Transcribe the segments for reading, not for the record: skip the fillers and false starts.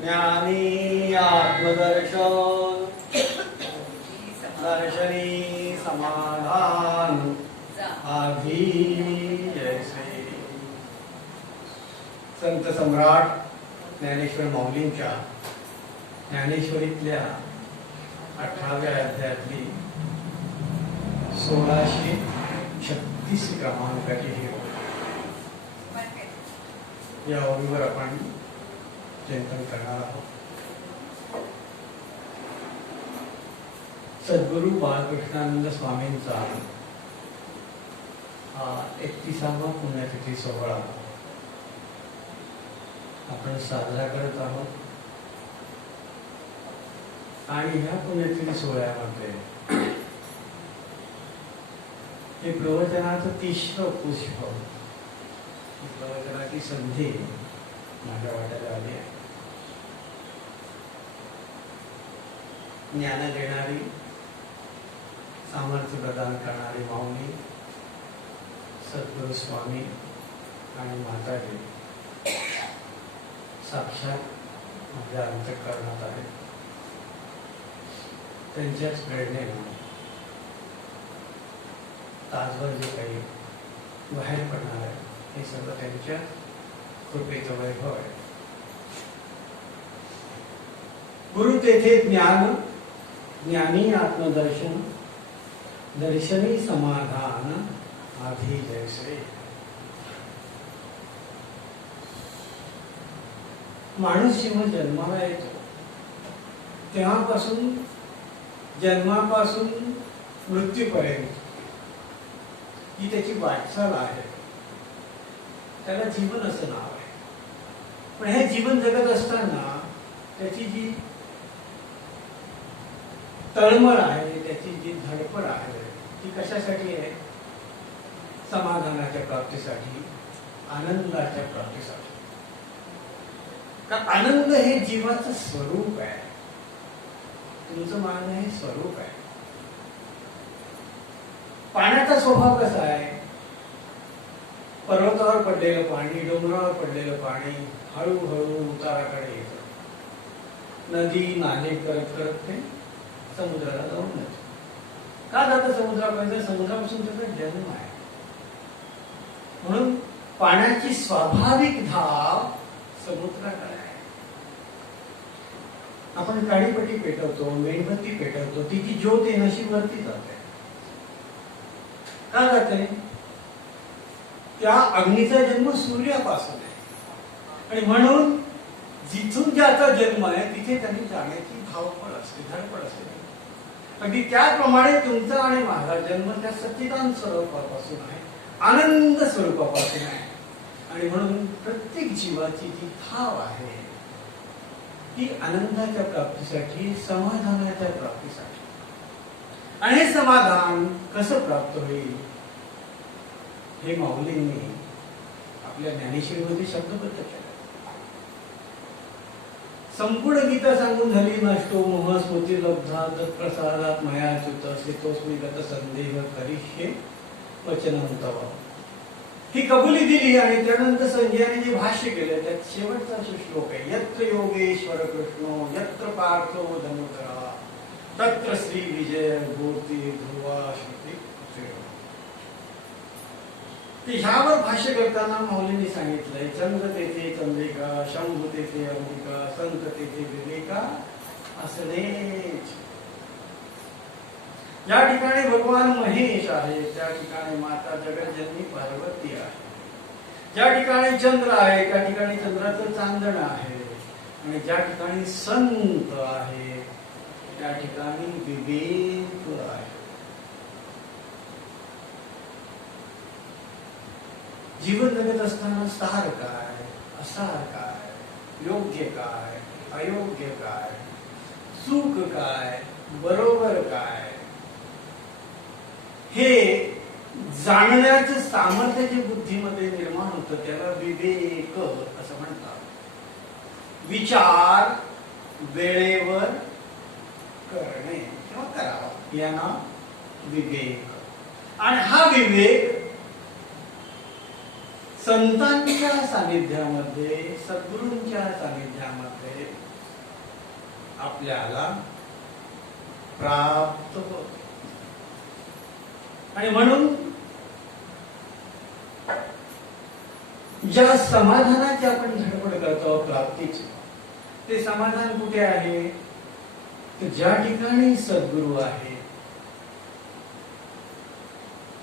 ज्ञानी आत्मदर्शन दर्शनी समाधान आधी जैसे. संत सम्राट ज्ञानेश्वर माऊलींच्या ज्ञानेश्वरीतल्या 18व्या अध्यायातली 1636 क्रमांकाची ही ओळ. या ओळीवर आपण चिंतन करणार आहोत. सद्गुरू बाळकृष्णानंद स्वामींचा हा 31वा पुण्यतिथी सोहळा आपण साजरा करत आहोत. आणि ह्या पुण्यतिथी सोहळ्यामध्ये हे प्रवचनाचं 30वं पुष्प, प्रवचनाची संधी माझ्या वाट्याला आली आहे. ज्ञान देणारी, सामर्थ्य प्रदान करणारी माऊली सद्गुरू स्वामी आणि माताजी साक्षात माझ्या अंतःकरणात आहेत. त्यांच्याच प्रेरणेने तासभर जे काही बाहेर पडणार आहे हे सर्व त्यांच्या कृपेचं वैभव आहे. गुरु तेथे ज्ञान, ज्ञानी आत्मदर्शन, दर्शनी समाधान आधी जैसे. माणूस जेव्हा जन्माला येतो तेव्हापासून, जन्मापासून मृत्यूपर्यंत ही त्याची वाटचाल आहे. त्याला जीवन असं नाव आहे. पण हे जीवन जगत असताना त्याची जी तळमळ आहे, त्याची जी धडपड आहे ती कशासाठी आहे? समाधानाच्या प्राप्तीसाठी, आनंदाच्या प्राप्तीसाठी. का आनंद हे जीवाचं स्वरूप आहे. तुमचं मानणं हे स्वरूप आहे. पाण्याचा स्वभाव कसा आहे? पर्वतावर पडलेलं पाणी, डोंगरावर पडलेलं पाणी हळूहळू उताराकडे येतं. नदी नाले करत करत ते समुद्राला जाऊन जातं. का जातं समुद्रापर्यंत? समुद्रापासून त्याचा जन्म आहे. म्हणून पाण्याची स्वाभाविक धाव समुद्राकडे आहे. आपण काळीपट्टी पेटवतो, मेणबत्ती पेटवतो, तिची ज्योत येण्याशी वरती जाते. का जाते? त्या अग्नीचा जन्म सूर्यापासून आहे. आणि म्हणून जिथून ज्याचा जन्म आहे तिथे त्यांनी जाण्याची धावपळ असते, धडपड असते. अगदी त्याप्रमाणे तुमचा आणि माझा जन्म त्या सच्चिदानंद स्वरूपापासून आहे, आनंद स्वरूपापासून आहे. आणि म्हणून प्रत्येक जीवाची जी धाव आहे ती आनंदाच्या प्राप्तीसाठी, समाधानाच्या प्राप्तीसाठी. आणि हे समाधान कसं प्राप्त होईल हे माऊलींनी आपल्या ज्ञानेश्वरीमध्ये शब्दबद्ध केलं. संपूर्ण गीता सांगून झाली. नष्टो मोह स्मृती लब्धा तत्प्रसादात मयाच्युत स्थितोस्मी गत संदेह करिष्ये वचनं तव. ही कबुली दिली. आणि त्यानंतर संजयाने जे भाष्य केलं त्यात शेवटचा जो श्लोक आहे, यत्र योगेश्वर कृष्णो यत्र पार्थो धनुधरा तत्र श्री विजय गोती ध्रुवा श्रुती. ह्यावर भाष्य करताना माऊलींनी सांगितलंय, चंद्र तेथे चंद्रिका, शंभू तेथे अंबिका, संत तेथे विवेका असलेच. ज्या ठिकाणी भगवान महेश आहे त्या ठिकाणी माता जगज्जननी पार्वती आहे. ज्या ठिकाणी चंद्र आहे त्या ठिकाणी चंद्राचं चांदण आहे. आणि ज्या ठिकाणी संत आहे त्या ठिकाणी विवेक आहे. जीवन जगत असताना सार काय, असार काय, योग्य काय, अयोग्य काय, सुख काय, बरोबर काय, हे जाणण्याचं सामर्थ्य जे बुद्धीमध्ये निर्माण होतं त्याला विवेक असं म्हणतात. विचार वेळेवर करणे किंवा करावा यांना विवेक. आणि हा विवेक संतांच्या सानिध्यामध्ये, सद्गुरूंच्या सानिध्यामध्ये आपल्याला प्राप्त होते. आणि म्हणून ज्या समाधानाची आपण धडपड करतो प्राप्तीची, ते समाधान कुठे आहे? तर ज्या ठिकाणी सद्गुरू आहे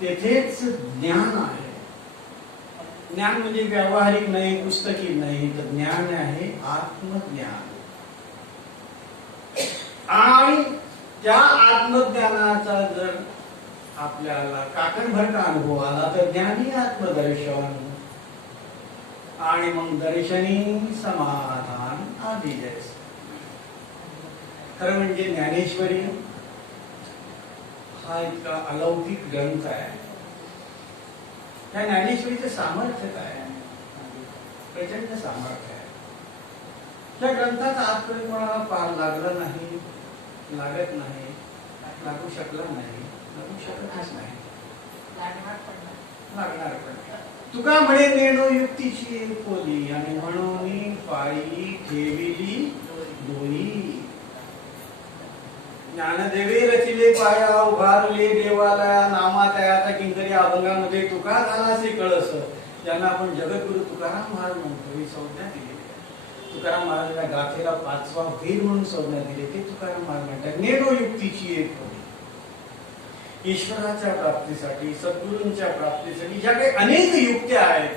तेथेच ज्ञान आहे. ज्ञान म्हणजे व्यावहारिक नाही, पुस्तकी नाही, तर ज्ञान आहे आत्मज्ञान. आणि त्या आत्मज्ञानाचा जर आपल्याला काकणभर का अनुभव आला तर ज्ञानी आत्मदर्शन, आणि मग दर्शनी समाधान आदी जैसे. खरं म्हणजे ज्ञानेश्वरी हा इतका अलौकिक ग्रंथ आहे. त्या ज्ञानेश्वरीचं सामर्थ्य काय आहे? प्रचंड सामर्थ्य आहे. त्या ग्रंथात आजपर्यंत कोणाला पार लागलं नाही, लागत नाही, लागू शकला नाही, लागू शकतच नाही, लागणार पण. तुका म्हणे नेणो युक्तीची पोली, आणि म्हणून पायी ठेविली दोई. ज्ञानदेवे रचिले पाया, उभारले देवालया, नामा त्या किंकरी अभंगामध्ये तुका झालासे कळस, ज्यांना आपण जगद्गुरु तुकाराम महाराज म्हणतो, ही संज्ञा दिलेली आहे. तुकाराम महाराजांना गाथेला 5वा वीर म्हणून संज्ञा दिली, ते तुकाराम महाराज म्हणतात नेणो युक्तीची एक पोली. ईश्वराच्या प्राप्तीसाठी, सद्गुरूंच्या प्राप्तीसाठी ज्या काही अनेक युक्त्या आहेत,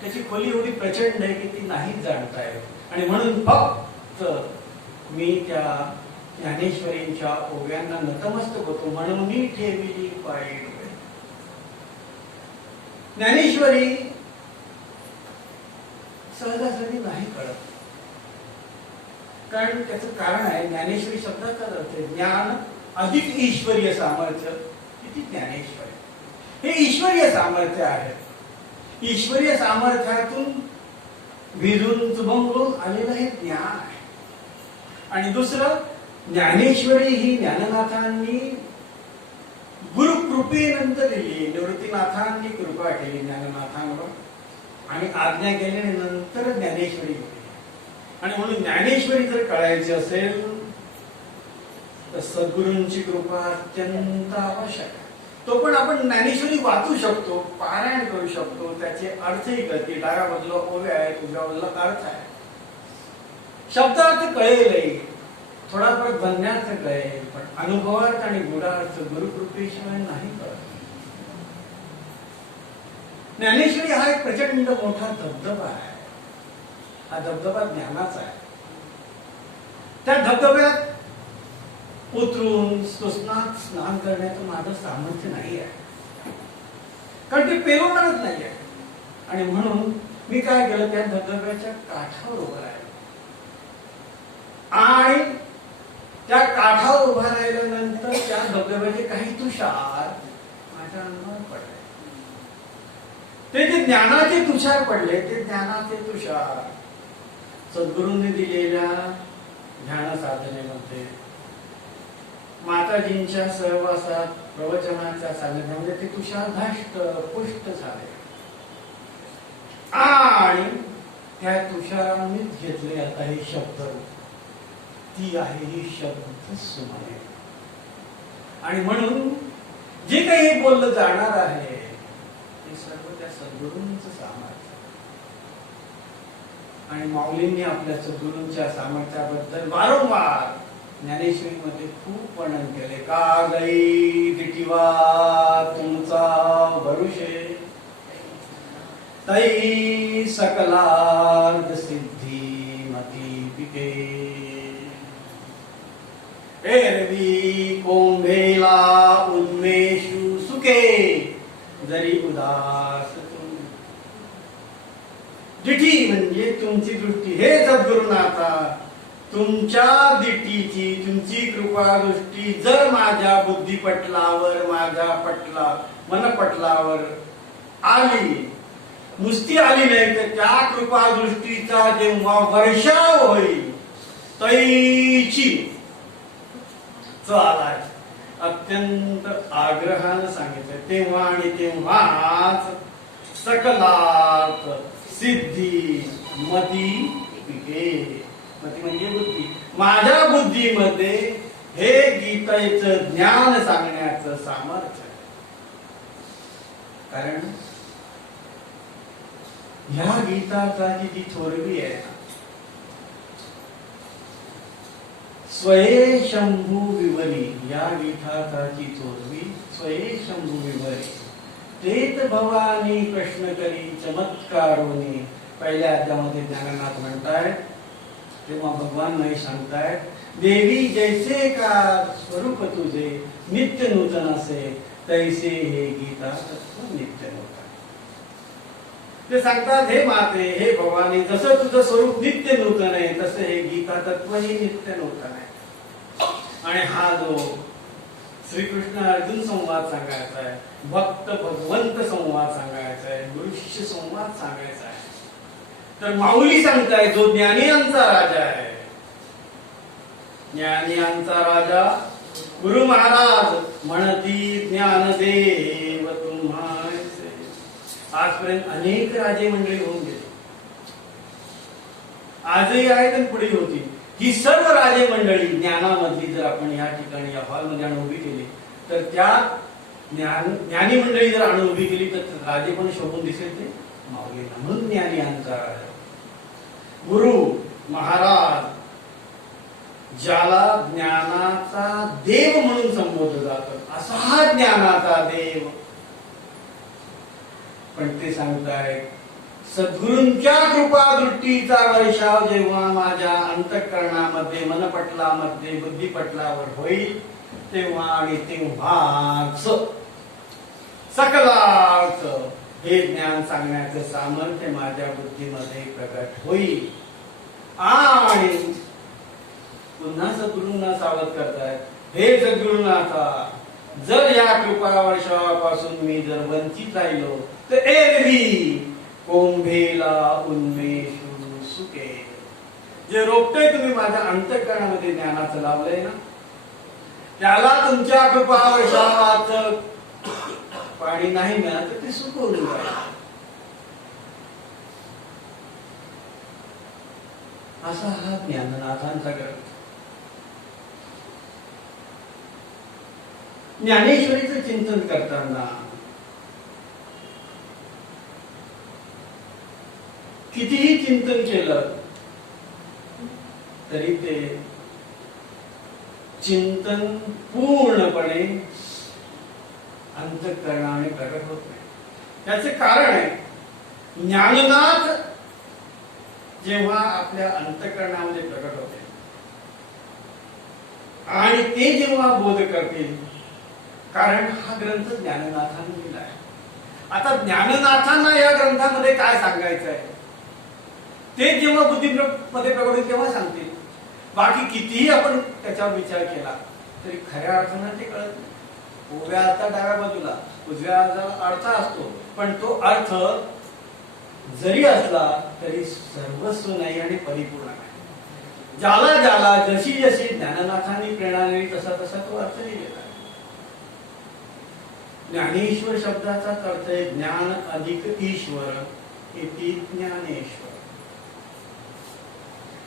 त्याची खोली एवढी प्रचंड आहे की ती नाही जाणता येत. आणि म्हणून फक्त मी त्या ज्ञानेश्वरींच्या ओव्यांना नतमस्तक होतो. म्हणून मी ठेविली पायी डोळे. ज्ञानेश्वरी सहजासहजी नाही कळत, कारण त्याचं कारण आहे ज्ञानेश्वरी शब्दाचा अर्थ आहे ज्ञान अधिक ईश्वरीय सामर्थ्य. किती ज्ञानेश्वरी, हे ईश्वरीय सामर्थ्य आहे. ईश्वरीय सामर्थ्यातून भिजून चुबंगून आलेलं हे ज्ञान आहे. आणि दुसरं, ज्ञानेश्वरी ही ज्ञाननाथांनी गुरुकृपेनंतर लिहिली. निवृत्तीनाथांनी कृपा केली ज्ञाननाथांवर आणि आज्ञा केल्यानंतर ज्ञानेश्वरी होती. आणि म्हणून ज्ञानेश्वरी जर कळायची असेल तर सद्गुरूंची कृपा अत्यंत आवश्यक आहे. तो पण आपण ज्ञानेश्वरी वाचू शकतो, पारायण करू शकतो, त्याचे अर्थही कळते. डाव्या बाजूला ओव्या आहेत, उजव्या बाजूला अर्थ आहे, शब्दार्थ कळेलही, थोडाफार ध्वन्यार्थ कळेल, पण अनुभवार्थ आणि गुणार्थ गुरुकृपेशिवाय नाही कळत. ज्ञानेश्वरी हा एक प्रचंड मोठा धबधबा आहे. हा धबधबा ज्ञानाचा आहे. त्या धबधब्यात उतरून स्नान करण्याचं माझं सामर्थ्य नाही आहे, कारण ते पेलवणारच नाही आहे. आणि म्हणून मी काय केलं, त्या धबधब्याच्या काठावर उभं राहिलो. आणि त्या काठावर उभा राहिल्यानंतर त्या धबधब्याचे काही तुषार माझ्या अंगावर पडले. ते जे ज्ञानाचे तुषार पडले, ते ज्ञानाचे तुषार सद्गुरूंनी दिलेल्या ध्यान साधनेमध्ये, माताजींच्या सहवासात, प्रवचनाच्या सानिध्यामध्ये ते तुषार धाष्ट पुष्ट झाले. आणि त्या तुषारांनीच घेतले आता हे शब्द, ती आहे ही शब्द सुमने. आणि म्हणून जे काही बोललं जाणार आहे ते सर्व त्या सद्गुरूंचं सामर्थ्य. आणि माऊलींनी आपल्या सद्गुरूंच्या सामर्थ्याबद्दल वारंवार ज्ञानेश्वरीमध्ये खूप वर्णन केले. का गई दिटिवा तुमचा भरुषे, तै सकलार्थ सिद्धी मती पिके. एरवी कोंभेला उन्मेषु सुके, जरी उदास तुम. दिठी म्हणजे तुमची दृष्टी. हे सद्गुरुनाथा, तुमच्या दिटीची, तुमची कृपा दृष्टी जर माझ्या बुद्धिपटलावर, माझ्या मनपटलावर आली, नुसती आली नाही तर त्या कृपा दृष्टीचा जेव्हा वर्षाव होईल, तैची चालाय अत्यंत आग्रहानं सांगितलं. तेव्हा आणि तेव्हाच सकलात सिद्धी मती पिके. मती म्हणजे बुद्धी. माझ्या बुद्धीमध्ये हे गीतेचं ज्ञान सांगण्याचं सामर्थ्य आहे. कारण ह्या गीताची जी थोरवी आहे ना, स्वये शंभू विवरी, या गीताची थोरवी स्वये शंभू विवरी तेत भवानी प्रश्न करी चमत्कारोनी. पहिल्या अध्यायामध्ये ज्ञाननाथ म्हणतायत, तेव्हा भगवान नाही सांगतायत, देवी जैसे का स्वरूप तुझे नित्य नूतन असे तैसे हे गीता तत्व नित्य नूतन. ते सांगतात, हे माते, हे भवानी, जसं तुझं स्वरूप नित्य नूतन आहे तसं हे गीता तत्वही नित्य नूतन आहे. आणि हा जो श्रीकृष्ण अर्जुन संवाद सांगायचा आहे, भक्त भगवंत संवाद सांगायचा आहे, गुरु शिष्य संवाद सांगायचा आहे, तर माऊली सांगताय जो ज्ञानियांचा राजा आहे, ज्ञानियांचा राजा गुरु महाराज म्हणती ज्ञानदेव तुम्हासे. आजपर्यंत अनेक राजे मंडळी होऊन गेले, आजही आहेत आणि पुढे होती. ही सर्व राजे मंडळी ज्ञानामधली जर आपण या ठिकाणी या हॉलमध्ये आणून उभी केली तर त्या ज्ञानी मंडळी जर आणून उभी केली तर राजे पण शोभून दिसेल ते माऊलींना. म्हणून ज्ञानियांचा राजा गुरु महाराज, ज्याला ज्ञानाचा देव म्हणून संबोधलं जातं, असा हा ज्ञानाचा देव. पण ते सांगताय सद्गुरूंच्या कृपा दृष्टीचा वर्षाव जेव्हा माझ्या अंतःकरणामध्ये, मनपटलामध्ये, बुद्धिपटलावर होईल तेव्हा आणि तेव्हाच सकलार्थ हे ज्ञान सांगण्याचं सामर्थ्य माझ्या बुद्धीमध्ये प्रकट होईल. आणि पुन्हा सद्गुरूंना सावध करतायत, हे सद्गुरूनाथा, जर या कृपा वर्षापासून मी जर वंचित राहिलो तर एरवी कोंभेला उन्मेषू सुके. जे रोपटे तुम्ही माझ्या अंतःकरणामध्ये ज्ञानाचं लावलंय ना, त्याला तुमच्या कृपा वर्षावाचं पाणी नाही मिळालं तर ते सुकून जाईल. असा हा ज्ञाननाथांचा ग्रंथ. ज्ञानेश्वरीचं चिंतन करताना कितीही चिंतन केलं तरी ते चिंतन पूर्णपणे अंतःकरणाने प्रकट होत नाही. त्याचे कारण आहे, ज्ञाननाथ जेव्हा आपल्या अंतःकरणामध्ये प्रकट होते आणि ते जेव्हा बोध करतील, कारण हा ग्रंथ ज्ञाननाथांनी लिहिला आहे. आता ज्ञाननाथांना या ग्रंथामध्ये काय सांगायचं आहे ते जेव्हा बुद्धीमध्ये प्रकट होईल तेव्हा सांगतील. बाकी कितीही आपण त्याच्यावर विचार केला तरी खऱ्या अर्थानं ते कळत नाही. उभ्या अर्था डाव्या बाजूला, उजव्या अर्थाला अर्थ असतो, पण तो अर्थ जरी असला तरी सर्वस्व नाही आणि परिपूर्ण नाही. ज्याला ज्याला जशी जशी ज्ञाननाथांनी प्रेरणा दिली तसा तसा तो अर्थ लिहिलेला आहे. ज्ञानेश्वर शब्दाचा अर्थ आहे ज्ञान अधिक ईश्वर इति ज्ञानेश्वर.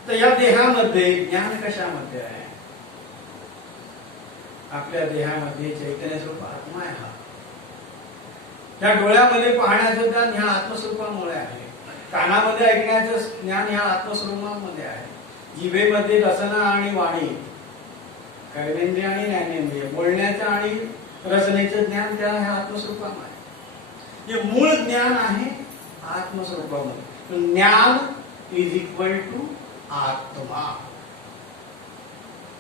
तर या देहामध्ये ज्ञान कशामध्ये आहे? आपल्या देहामध्ये चैतन्य स्वरूप आत्मा आहे. हा त्या डोळ्यामध्ये पाहण्याचं ज्ञान ह्या आत्मस्वरूपामुळे आहे. कानामध्ये ऐकण्याचं ज्ञान ह्या आत्मस्वरूपामध्ये आहे. जिभेमध्ये रसना आणि वाणी, कर्मेंद्रिय आणि ज्ञानेंद्रिय, बोलण्याचं आणि रसनेचं ज्ञान त्या ह्या आत्मस्वरूपामध्ये. जे मूळ ज्ञान आहे आत्मस्वरूपामध्ये. ज्ञान इज इक्वल टू आत्मा.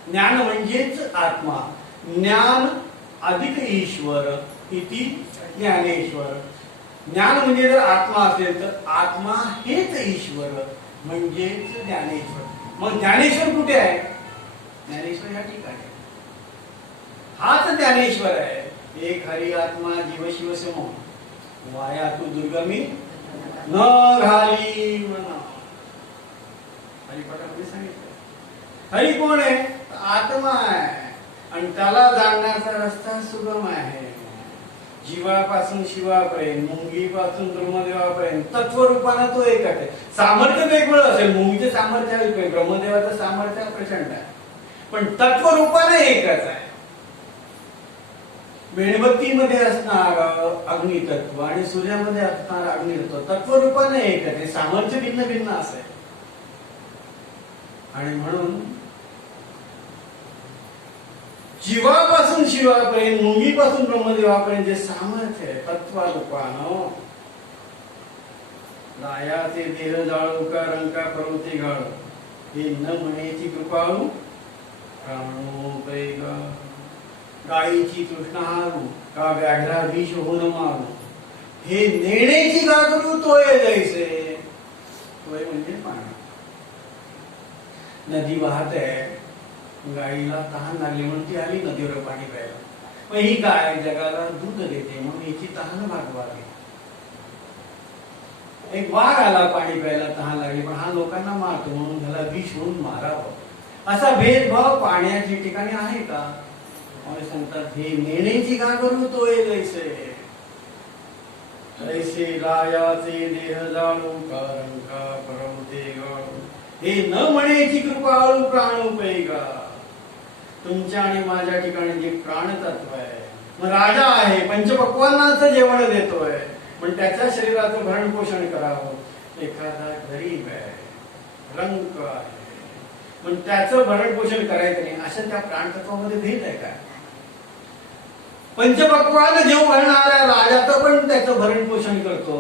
ज्ञान म्हणजेच आत्मा. ज्ञान अधिक ईश्वर इति ज्ञानेश्वर. ज्ञान म्हणजे जर आत्मा असेल तर आत्मा हेच ईश्वर म्हणजेच ज्ञानेश्वर. मग ज्ञानेश्वर कुठे आहे? ज्ञानेश्वर या ठिकाणी. हाच ज्ञानेश्वर आहे. एक हरी आत्मा जीव शिव समो वाया तू दुर्गमी न घाली म्हणा. हरिपाठामध्ये सांगितलं. हरी कोण आहे? आत्मा आहे आणि त्याला जाणण्याचा रस्ता सुगम आहे. जीवापासून शिवापर्यंत, मुंगीपासून ब्रह्मदेवापर्यंत तत्वरूपानं तो एकच आहे. सामर्थ्य वेगळं असेल, मुंगीचं सामर्थ्य वेगळं, ब्रह्मदेवाचं सामर्थ्य प्रचंड आहे, पण तत्वरूपानं एकच आहे. मेणबत्तीमध्ये असणार अग्नितत्व आणि सूर्यामध्ये असणार अग्नितत्व तत्वरूपानं एकच आहे, सामर्थ्य भिन्न भिन्न असेल. आणि म्हणून जीवापासून शिवापर्यंत, मुंगीपासून ब्रह्मदेवापर्यंत जे सामर्थ्य आहे तत्वारूपानं, रायाचे देह जाळू का रंका पर्वते गाळू, हे न म्हणेची कृपाळू प्राणोपैग, गायीची तृष्णा हारू का व्याघ्रा विष होऊन मारू, हे नेण्याची गागरू तोय जैसे. तोय म्हणजे पाणी. नदी वाहत आहे, गाईला तहान लागली म्हणून ती आली नदीवर पाणी प्यायला. मग ही गाय जगाला दूध देते म्हणून याची तहान भागवावी. एक वाघ आला पाणी प्यायला, तहान लागली, पण हा लोकांना मारतो म्हणून त्याला विष होऊन मारावं. असा भेदभाव पाण्याच्या ठिकाणी आहे का? सांगतात हे नेण्याची गागरू तोय जैसे, ऐसे रायाचे देह जाळू का रंका पर्वते गाळू, हे न म्हणेची कृपाळू प्राणोपैगा. तुमच्या आणि माझ्या ठिकाणी जे प्राणतत्व आहे, मग राजा आहे, पंचपक्वान्नाचं जेवण देतोय, पण त्याच्या शरीराचं भरण पोषण करावं. एखादा गरीब आहे, रंक आहे, पण त्याचं भरण पोषण करायचं नाही, असं त्या प्राणतत्वामध्ये भेद आहे का? पंचपक्वान जेव भरणाऱ्या राजाचं पण त्याचं भरण पोषण करतो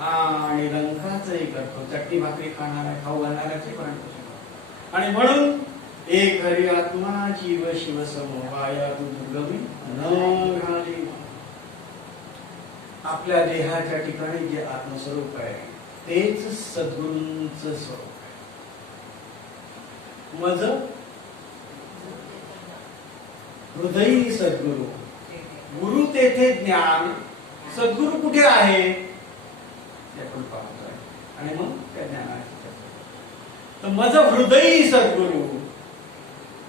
आणि रंकाचंही करतो, चटणी भाकरी खाणाऱ्या खाऊ घालणाऱ्याचे भरण पोषण करतो. आणि म्हणून एक हरी आत्मा जीव शिव समवाया तू दुर्गमी न घाली. आपल्या देहाच्या ठिकाणी जे आत्मस्वरूप आहे तेच सद्गुरूंचं स्वरूप आहे. मज हृदयी सद्गुरु, गुरु तेथे ज्ञान, सद्गुरु कुठे आहे ते आपण पाहतोय. आणि मग त्या ज्ञानाची तर मज हृदयी सद्गुरु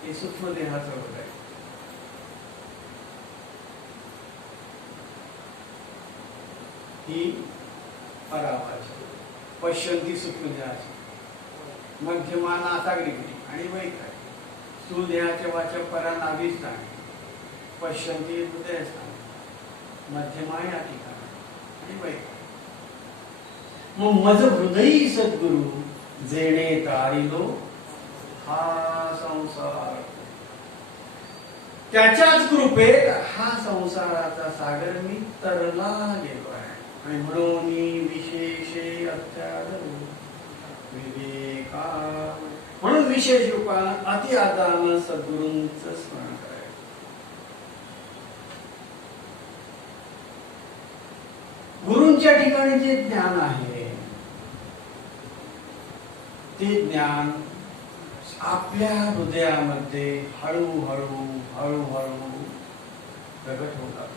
हे सूक्ष्म देहाचं हृदय. ही पराभाषा पश्यंती सूक्ष्म देहाची, मध्यमा नासाग्रिकी आणि वैखारी. स्थूल देहाचे वाचक परा नाभिस्थानी, पश्यंती हृदयस्थानी, मध्यमा या ठिकाणी आणि वैखारी. मग मज हृदयी सद्गुरु जेणे तारिलो हा संसार, त्याच्याच कृपेत हा संसाराचा सागर मी तरला गेलो आहे. आणि म्हणून विशेषे अत्यादर विवेका, म्हणून विशेष रूपानं अति आदरानं सद्गुरूंचं स्मरण करायचं. गुरूंच्या ठिकाणी जे ज्ञान आहे ते ज्ञान आपल्या हृदयामध्ये हळूहळू हळूहळू प्रगट होतात.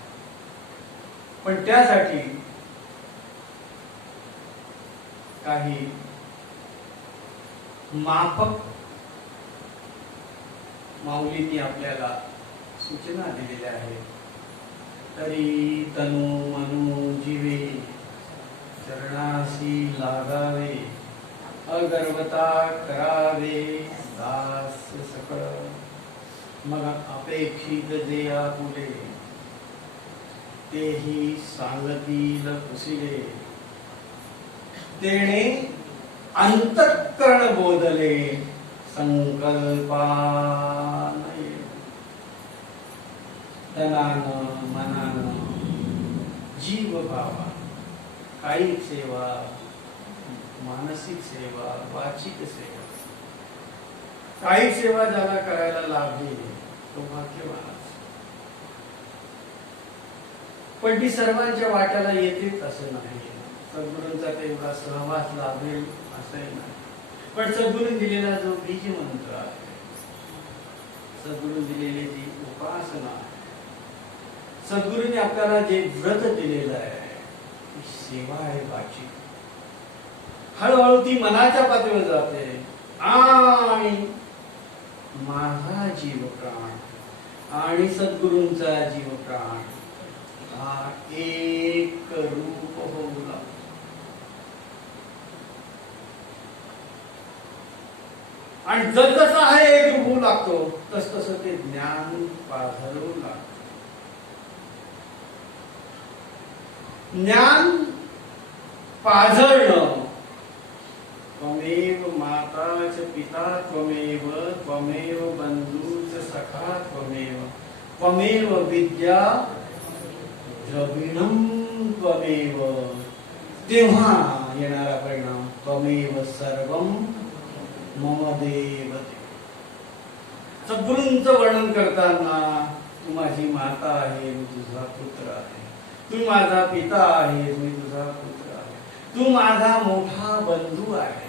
पण त्यासाठी काही मापक माऊलींनी आपल्याला सूचना दिलेल्या आहेत. तरी तनु मनु जीवे चरणासी लागावे, अगर्वता करावे दास सकळ, मग अपेक्षित जे आपुले तेही सांगतील कुसिले, तेणे अंतःकरण बोधले संकल्पानये, तनानं मनानं जीव भावा, कायिक सेवा, मानसिक सेवा, वाचिक सेवा. कायिक सेवा ज्याला करायला लाभली तो भाग्यवान. पण ती सर्वांच्या वाट्याला येतेच असं नाही. सद्गुरूंचा तेवढा सहवास लाभेल असंही नाही. पण सद्गुरूंनी दिलेला जो बीज मंत्र आहे, सद्गुरूंनी दिलेली जी उपासना आहे, सद्गुरूंनी आपल्याला जे व्रत दिलेलं आहे ती सेवा आहे वाचिक. हळूहळू ती मनाच्या पातळीवर जाते आणि माझा जीव प्राण आणि सद्गुरूंचा जीव प्राण हा एक रूप होऊ लागतो. आणि जसजसा हा एक रूप होऊ लागतो तस ते ज्ञान पाझरू लागतं. ज्ञान पाझरणं. त्वमेव माता च पिता त्वमेव, त्वमेव बंधू च सखा त्वमेव, त्वमेव विद्या द्रविणं त्वमेव. तेव्हा येणारा परिणाम त्वमेव सर्वं मम देव. सद्गुरूंचं वर्णन करताना तू माझी माता आहे, मी तुझा पुत्र आहे. तू माझा पिता आहे, मी तुझा पुत्र आहे. तू माझा मोठा बंधू आहे.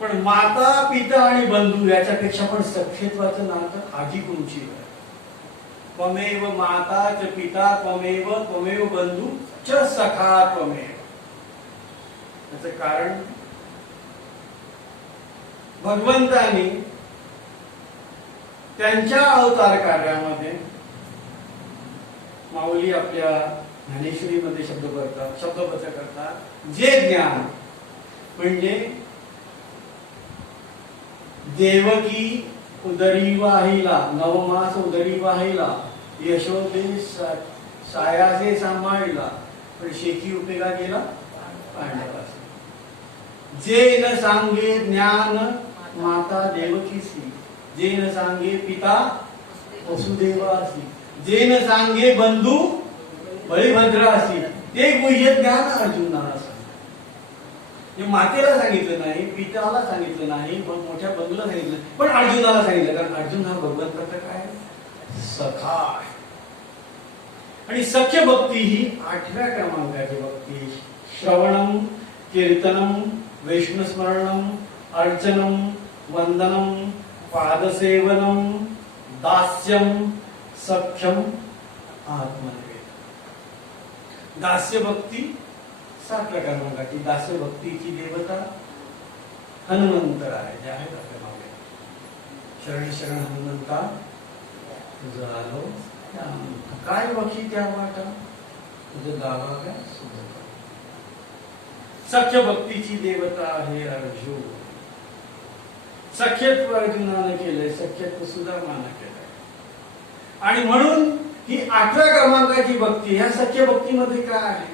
पण माता, पिता आणि बंधू याच्यापेक्षा पण सख्यत्वाचं नातं अधिक उंचीवर आहे. त्वमेव माता च पिता त्वमेव, त्वमेव बंधू च सखा त्वमेव. याचं कारण भगवंतांनी त्यांच्या अवतार कार्यामध्ये माऊली आपल्या ज्ञानेश्वरीमध्ये शब्दबद्ध करतात. जे ज्ञान म्हणजे देवकी उदरी वाहिला, 9 मास उदरी वाहिला, यशोदे सायासे सांभाळला, पण शेकी उपयोगा गेला पांडवासी. जे न सांगे ज्ञान माता देवकीसी, जे न सांगे पिता वसुदेवासी, जे न सांगे बंधू बळीभद्रासी, ते गुह्य ज्ञान अर्जुनाला सांगितलं. मातेला सांगितलं नाही, पित्याला सांगितलं नाही, मोठ्या बंधूला सांगितलं, पण अर्जुनाला सांगितलं. कारण अर्जुन हा भगवंताचा काय सखा आहे. आणि सख्य भक्ती ही 8व्या क्रमांकाची भक्ती. श्रवणम, कीर्तनम, वैष्णवस्मरणम, अर्चनम, वंदनम, पादसेवनम, दास्यम, सख्यम, आत्मनिवेदन. दास्य भक्ती 7व्या क्रमांकाची. दास्य भक्तीची देवता हनुमंत आहे, जे आहेत आपल्या मागे. शरण शरण हनुमंता तुझं आलो काय बक्षी त्या वाटा, तुझं गावा काय सुद्धा. सख्य भक्तीची देवता आहे अर्जुन. सख्यत्व अर्जुनानं केलंय, सख्यत्व सुदामानं केलंय. आणि म्हणून ही 8व्या क्रमांकाची भक्ती. ह्या सख्य भक्तीमध्ये काय आहे?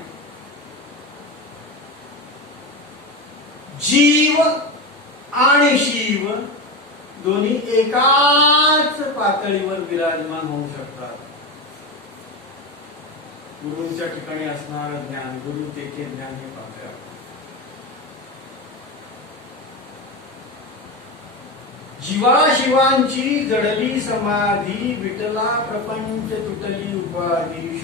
जीव आणि शिव दोन्ही एकाच पातळीवर विराजमान होऊ शकतात. गुरूंच्या ठिकाणी असणार ज्ञान, गुरु तेथे ज्ञान हे पातळी. जीवा शिवांची जडली समाधी, विठला प्रपंच तुटली उपाधी.